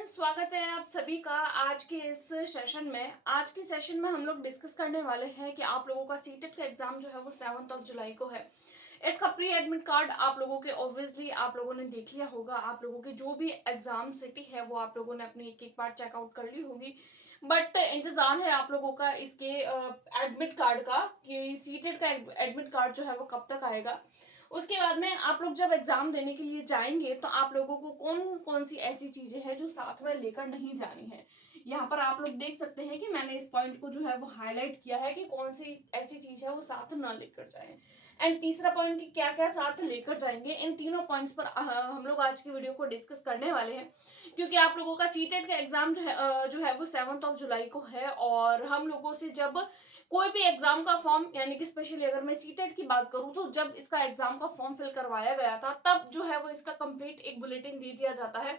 Friends, स्वागत है आप सभी का आज के इस सेशन में। आज के सेशन में हम लोग डिस्कस करने वाले हैं कि आप लोगों का सीटेट का एग्जाम जो है वो 7 जुलाई को है। इसका प्री एडमिट कार्ड आप लोगों के ऑब्वियसली आप लोगों ने देख लिया होगा। आप लोगों की जो भी एग्जाम सिटी है वो आप लोगों ने अपनी एक एक बार चेकआउट कर ली होगी। बट इंतजार है आप लोगों का इसके एडमिट कार्ड का कि सीटेट का एडमिट कार्ड जो है वो कब तक आएगा। उसके बाद में आप लोग जब एग्जाम देने के लिए जाएंगे तो आप लोगों को कौन कौन सी ऐसी चीजें हैं जो साथ में लेकर नहीं जानी है। यहाँ पर आप लोग देख सकते हैं कि मैंने इस पॉइंट को जो है वो हाईलाइट किया है कि कौन सी ऐसी चीज है वो साथ ना लेकर जाएं। एंड तीसरा पॉइंट कि क्या क्या साथ लेकर जाएंगे। इन तीनों पॉइंट्स पर हम लोग आज की वीडियो को डिस्कस करने वाले हैं, क्योंकि आप लोगों का सीटेट का एग्जाम जो है वो 7 जुलाई को है। और हम लोगों से जब कोई भी एग्जाम का फॉर्म, यानी कि स्पेशली अगर मैं सीटेट की बात करूं तो जब इसका एग्जाम का फॉर्म फिल करवाया गया था तब जो है वो इसका कंप्लीट एक बुलेटिन दे दिया जाता है,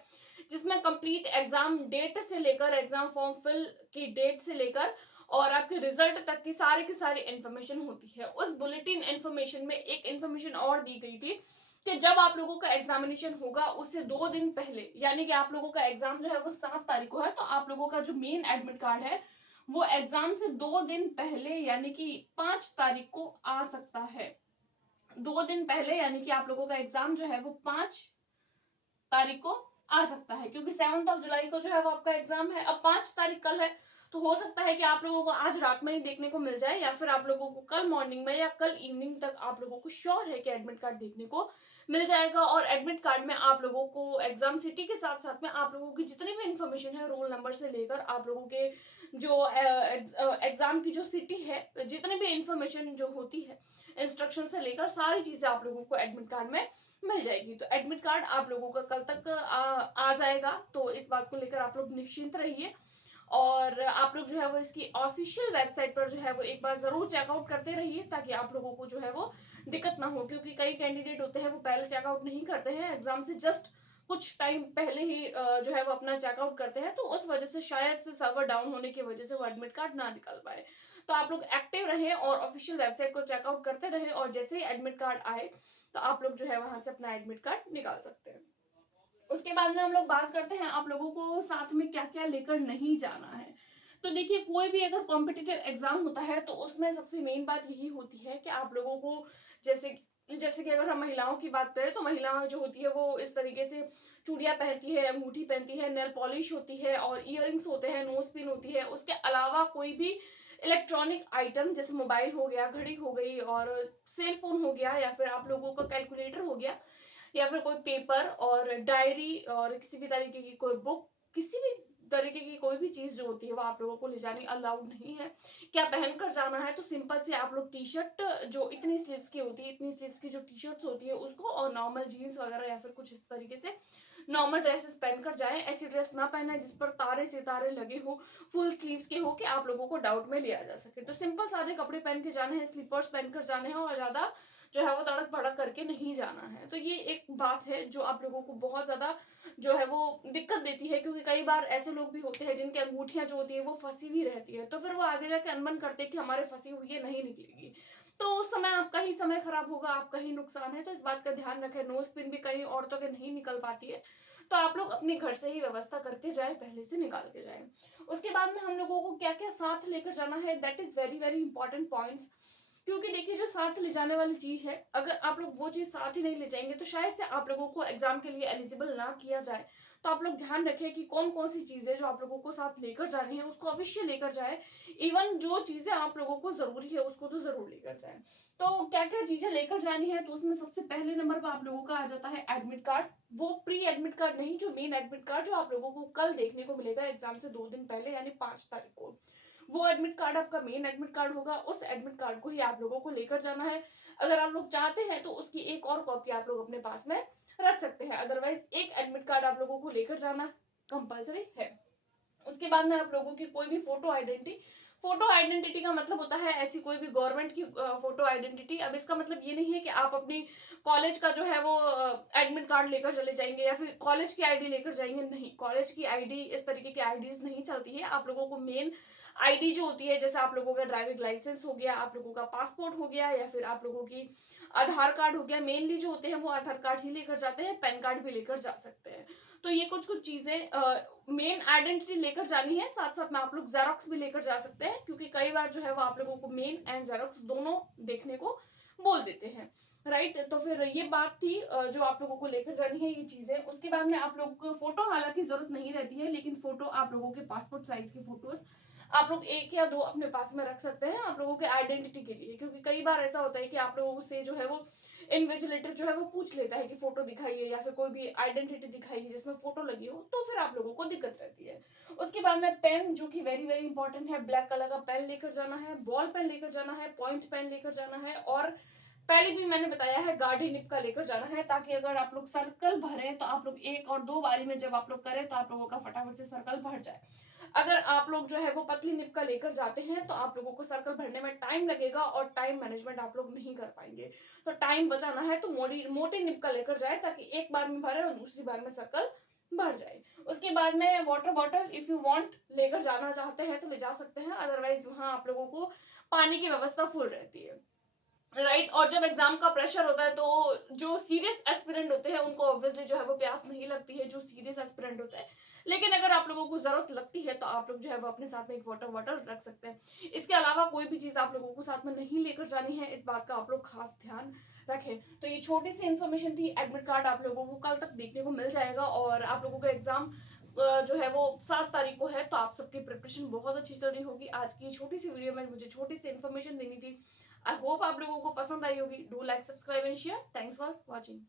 जिसमें कंप्लीट एग्जाम डेट से लेकर एग्जाम फॉर्म फिल की डेट से लेकर और आपके रिजल्ट तक की सारी इंफॉर्मेशन होती है। उस बुलेटिन इंफॉर्मेशन में एक इंफॉर्मेशन और दी गई थी कि जब आप लोगों का एग्जामिनेशन होगा उससे 2 दिन पहले, यानी कि आप लोगों का एग्जाम जो है वो 7 तारीख को है, तो आप लोगों का जो मेन एडमिट कार्ड है वो एग्जाम से 2 दिन पहले यानी कि 5 तारीख को आ सकता है। 2 दिन पहले यानी कि आप लोगों का एग्जाम जो है वो 5 तारीख को आ सकता है, क्योंकि 7 जुलाई को जो है वो आपका एग्जाम है। अब 5 तारीख कल है, तो हो सकता है कि आप लोगों को आज रात में ही देखने को मिल जाए, या फिर आप लोगों को कल मॉर्निंग में या कल इवनिंग तक आप लोगों को श्योर है कि एडमिट कार्ड देखने को मिल जाएगा। और एडमिट कार्ड में आप लोगों को एग्जाम सिटी के साथ साथ में आप लोगों की जितनी भी इंफॉर्मेशन है, रोल नंबर से लेकर आप लोगों के जो एग्जाम की जो सिटी है, जितनी भी इंफॉर्मेशन जो होती है, इंस्ट्रक्शन से लेकर सारी चीजें आप लोगों को एडमिट कार्ड में मिल जाएगी। तो एडमिट कार्ड आप लोगों का कल तक आ जाएगा, तो इस बात को लेकर आप लोग निश्चिंत रहिए। और आप लोग जो है वो इसकी ऑफिशियल वेबसाइट पर जो है वो एक बार जरूर चेकआउट करते रहिए, ताकि आप लोगों को जो है वो दिक्कत ना हो, क्योंकि कई कैंडिडेट होते हैं वो पहले चेकआउट नहीं करते हैं, एग्जाम से जस्ट कुछ टाइम पहले ही जो है वो अपना चेकआउट करते हैं, तो उस वजह से शायद से सर्वर डाउन होने की वजह से वो एडमिट कार्ड ना निकल पाए। तो आप लोग एक्टिव रहें और ऑफिशियल वेबसाइट को चेकआउट करते रहें, और जैसे ही एडमिट कार्ड आए तो आप लोग जो है वहां से अपना एडमिट कार्ड निकाल सकते हैं। उसके बाद में हम लोग बात करते हैं आप लोगों को साथ में क्या क्या लेकर नहीं जाना है। तो देखिए, कोई भी अगर कॉम्पिटिटिव एग्जाम होता है तो उसमें सबसे मेन बात यही होती है कि आप लोगों को, जैसे जैसे कि अगर हम महिलाओं की बात करें तो महिलाएं जो होती है वो इस तरीके से चूड़ियां पहनती है, अंगूठी पहनती है, नेल पॉलिश होती है और इयररिंग्स होते हैं, नोज पिन होती है। उसके अलावा कोई भी इलेक्ट्रॉनिक आइटम जैसे मोबाइल हो गया, घड़ी हो गई और सेल फोन हो गया, या फिर आप लोगों का कैलकुलेटर हो गया, या फिर कोई पेपर और डायरी और किसी भी तरीके की कोई बुक, किसी भी तरीके की कोई भी चीज जो होती है वो आप लोगों को ले जानी अलाउड नहीं है। क्या पहनकर जाना है, तो सिंपल से आप लोग टी शर्ट जो इतनी स्लीव्स की होती है, इतनी स्लीव्स की जो टी शर्ट्स होती है उसको, और नॉर्मल जीन्स वगैरह या फिर कुछ इस तरीके से नॉर्मल ड्रेसेस पहनकर जाएं। ऐसी ड्रेस ना पहना जिस पर तारे सितारे लगे हो, फुल स्लीव्स के हो, कि आप लोगों को डाउट में लिया जा सके। तो सिंपल सादे कपड़े पहन के जाने हैं, स्लीपर्स पहनकर जाने हैं, और ज्यादा जो है वो तड़क भड़क करके नहीं जाना है। तो ये एक बात है जो आप लोगों को बहुत ज्यादा जो है वो दिक्कत देती है, क्योंकि कई बार ऐसे लोग भी होते हैं जिनकी अंगूठियां जो होती है वो फंसी हुई रहती है, तो फिर वो आगे जाके अनबन करते हैं कि हमारे फंसी हुई है, नहीं निकलेगी। तो उस समय आपका ही समय खराब होगा, आपका ही नुकसान है। तो इस बात का ध्यान रखें। नोज पिन भी कई औरतों के नहीं निकल पाती है, तो आप लोग अपने घर से ही व्यवस्था करके जाए, पहले से निकाल के जाए। उसके बाद में हम लोगों को क्या क्या साथ लेकर जाना है, that is very very important points. क्योंकि देखिए, जो साथ ले जाने वाली चीज है, अगर आप लोग वो चीज साथ ही नहीं ले जाएंगे तो शायद से आप लोगों को एग्जाम के लिए एलिजिबल ना किया जाए। तो आप लोग ध्यान रखें कि कौन कौन सी चीजें जो आप लोगों को साथ लेकर जानी है उसको अवश्य लेकर जाए। इवन जो चीजें आप लोगों को जरूरी है उसको तो जरूर लेकर जाए। तो क्या क्या चीजें लेकर जानी है, तो उसमें सबसे पहले नंबर पर आप लोगों का आ जाता है एडमिट कार्ड। वो प्री एडमिट कार्ड नहीं, जो मेन एडमिट कार्ड जो आप लोगों को कल देखने को मिलेगा एग्जाम से 2 दिन पहले, यानी 5 तारीख को। वो एडमिट कार्ड आपका मेन एडमिट कार्ड होगा। उस एडमिट कार्ड को ही आप लोगों को लेकर जाना है। अगर आप लोग चाहते हैं तो उसकी एक और कॉपी आप लोग अपने पास में रख सकते हैं, अदरवाइज एक एडमिट कार्ड आप लोगों को लेकर जाना कंपलसरी है। उसके बाद में आप लोगों की कोई भी फोटो आइडेंटिटी का मतलब होता है ऐसी कोई भी गवर्नमेंट की फोटो आइडेंटिटी। अब इसका मतलब ये नहीं है कि आप अपनी कॉलेज का जो है वो एडमिट कार्ड लेकर चले जाएंगे या फिर कॉलेज की आईडी लेकर जाएंगे, नहीं। कॉलेज की आईडी, इस तरीके की आईडीज नहीं चलती है। आप लोगों को मेन आईडी जो होती है, जैसे आप लोगों का ड्राइविंग लाइसेंस हो गया, आप लोगों का पासपोर्ट हो गया, या फिर आप लोगों की आधार कार्ड हो गया, मेनली जो होते हैं वो आधार कार्ड ही लेकर जाते हैं, पैन कार्ड भी लेकर जा सकते हैं। तो ये कुछ कुछ चीजें मेन आइडेंटिटी लेकर जानी है, साथ साथ में आप लोग जेरोक्स भी लेकर जा सकते हैं, क्योंकि कई बार जो है वो आप लोगों को मेन एंड जेरोक्स दोनों देखने को बोल देते हैं, राइट। तो फिर ये बात थी जो आप लोगों को लेकर जानी है ये चीजें। उसके बाद में आप लोगों को फोटो हालांकि जरूरत नहीं रहती है, लेकिन फोटो आप लोगों के पासपोर्ट साइज की फोटोज आप लोग 1 या 2 अपने पास में रख सकते हैं आप लोगों के आइडेंटिटी के लिए, क्योंकि कई बार ऐसा होता है कि आप लोगों से जो है वो इन्विजिलेटर जो है वो पूछ लेता है कि फोटो दिखाइए या फिर कोई भी आइडेंटिटी दिखाइए जिसमें फोटो लगी हो, तो फिर आप लोगों को दिक्कत रहती है। उसके बाद में पेन, जो कि वेरी वेरी इंपॉर्टेंट है, ब्लैक कलर का पेन लेकर जाना है, बॉल पेन लेकर जाना है, पॉइंट पेन लेकर जाना है, और पहले भी मैंने बताया है गाढ़ी निब का लेकर जाना है, ताकि अगर आप लोग सर्कल भरें तो आप लोग 1 और 2 बारी में जब आप लोग करें तो आप लोगों का फटाफट से सर्कल भर जाए। अगर आप लोग जो है वो पतली निब का लेकर जाते हैं तो आप लोगों को सर्कल भरने में टाइम लगेगा और टाइम मैनेजमेंट आप लोग नहीं कर पाएंगे। तो टाइम बचाना है तो मोटी निब का लेकर जाए, ताकि एक बार में भरे और दूसरी बार में सर्कल भर जाए। उसके बाद में water bottle if you want लेकर जाना चाहते हैं तो ले जा सकते हैं, अदरवाइज वहां आप लोगों को पानी की व्यवस्था फुल रहती है, राइट। और जब एग्जाम का प्रेशर होता है तो जो सीरियस एस्पिरेंट होते हैं उनको ऑब्वियसली जो है वो प्यास नहीं लगती है, जो सीरियस एस्पिरेंट होता है। लेकिन अगर आप लोगों को जरूरत लगती है तो आप लोग जो है वो अपने साथ में एक वाटर बॉटल रख सकते हैं। इसके अलावा कोई भी चीज आप लोगों को साथ में नहीं लेकर जानी है, इस बात का आप लोग खास ध्यान रखें। तो ये छोटी सी इन्फॉर्मेशन थी। एडमिट कार्ड आप लोगों को कल तक देखने को मिल जाएगा और आप लोगों का एग्जाम जो है वो 7 तारीख को है, तो आप सबकी प्रिपरेशन बहुत अच्छी चल रही होगी। आज की छोटी सी वीडियो में मुझे छोटी सी इन्फॉर्मेशन देनी थी। आई होप आप लोगों को पसंद आई होगी। Do like, subscribe and share. Thanks for watching.